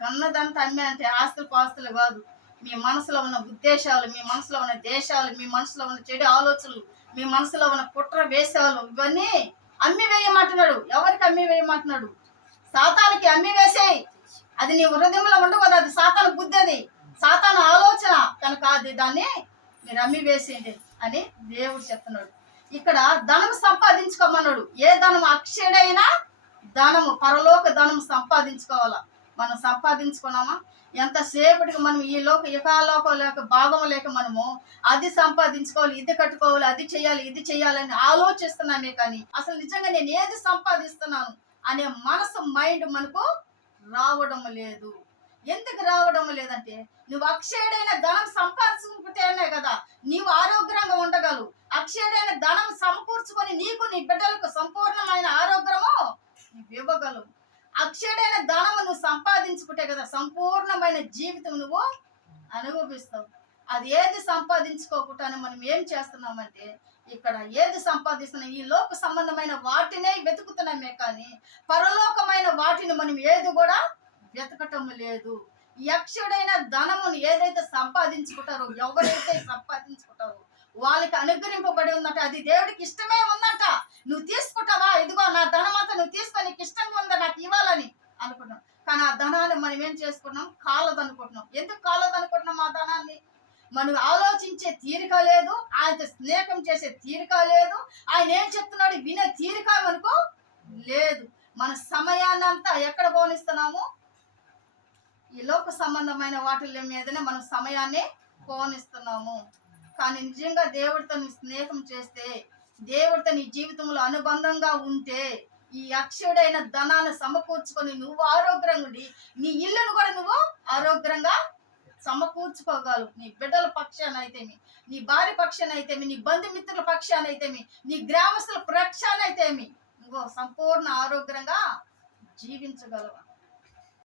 కన్నదంతా అమ్మే అంటే ఆస్తులు పాస్తులు కాదు, మీ మనసులో ఉన్న ఉద్దేశాలు, మీ మనసులో ఉన్న దేశాలు, మీ మనసులో ఉన్న చెడు ఆలోచనలు, మీ మనసులో ఉన్న కుట్ర వేషాలు, ఇవన్నీ అమ్మి వేయమంటున్నాడు. ఎవరికి అమ్మి వేయమంటున్నాడు? సాతానికి అమ్మి వేసేయి. అది నీ హృదయంలో ఉండకూడదు, అది సాతాను బుద్ధి, అది సాతాను ఆలోచన కనుక అది దాన్ని మీరు అమ్మి వేసేయండి అని దేవుడు చెప్తున్నాడు. ఇక్కడ ధనం సంపాదించుకోమన్నాడు. ఏ ధనం? అక్షయుడైన ధనము, పరలోక ధనం సంపాదించుకోవాలా. మనం సంపాదించుకున్నామా? ఎంతసేపటికి మనం ఈ ఇకాలోకం లేక భాగం లేక మనము అది సంపాదించుకోవాలి, ఇది కట్టుకోవాలి, అది చేయాలి, ఇది చేయాలని ఆలోచిస్తున్నామే కానీ అసలు నిజంగా నేను ఏది సంపాదిస్తున్నాను అనే మనసు, మైండ్ మనకు రావడం లేదు. ఎందుకు రావడం లేదంటే నువ్వు అక్షయుడైన ధనం సంపాదించుకుంటేనే కదా నీవు ఆరోగ్యంగా ఉండగలవు. అక్షయుడైన ధనం సమకూర్చుకొని నీకు నీ బిడ్డలకు సంపూర్ణమైన ఆరోగ్యము నువ్వు ఇవ్వగలవు. అక్షయుడైన ధనము నువ్వు సంపాదించుకుంటే కదా సంపూర్ణమైన జీవితం నువ్వు అనుభవిస్తావు. అది ఏది సంపాదించుకోకుండా మనం ఏం చేస్తున్నామంటే ఇక్కడ ఏది సంపాదిస్తున్నాం? ఈ లోక సంబంధమైన వాటినే వెతుకుతున్నామే కానీ పరలోకమైన వాటిని మనం ఏది కూడా వెతకటం లేదు. యక్షుడైన ధనమును ఏదైతే సంపాదించుకుంటారో, ఎవరైతే సంపాదించుకుంటారో వాళ్ళకి అనుగ్రహింపబడి ఉందంట. అది దేవుడికి ఇష్టమే ఉందంట. నువ్వు తీసుకుంటావా? ఇదిగో నా ధనం అంతా నువ్వు తీసుకొని నీకు ఇష్టంగా ఉందా నాకు ఇవ్వాలని అనుకున్నాం. కానీ ఆ ధనాన్ని మనం ఏం చేసుకున్నాం? కాలదనుకుంటున్నాం. ఎందుకు కాలదనుకుంటున్నాం? ఆ ధనాన్ని మనం ఆలోచించే తీరిక లేదు, ఆయన స్నేహం చేసే తీరిక లేదు, ఆయన ఏం చెప్తున్నాడు వినే తీరిక మనకు లేదు. మన సమయాన్ని అంతా ఎక్కడ పోనిస్తున్నాము? ఈ లోక సంబంధమైన వాటి మీదనే మనం సమయాన్ని పోనిస్తున్నాము. కానీ నిజంగా దేవుడితో నీ స్నేహం చేస్తే, దేవుడితో నీ జీవితంలో అనుబంధంగా ఉంటే, ఈ అక్షయుడైన ధనాన్ని సమకూర్చుకొని నువ్వు ఆరోగ్యంగా ఉండి నీ ఇల్లును కూడా నువ్వు ఆరోగ్యంగా సమకూర్చుకోగలవు. నీ బిడ్డల పక్షాన అయితేమి, నీ భార్య పక్షాన అయితేమి, నీ బంధుమిత్రుల పక్షాన అయితేమి, నీ గ్రామస్తుల పక్షాన అయితేమి నువ్వు సంపూర్ణ ఆరోగ్యంగా జీవించగలవు.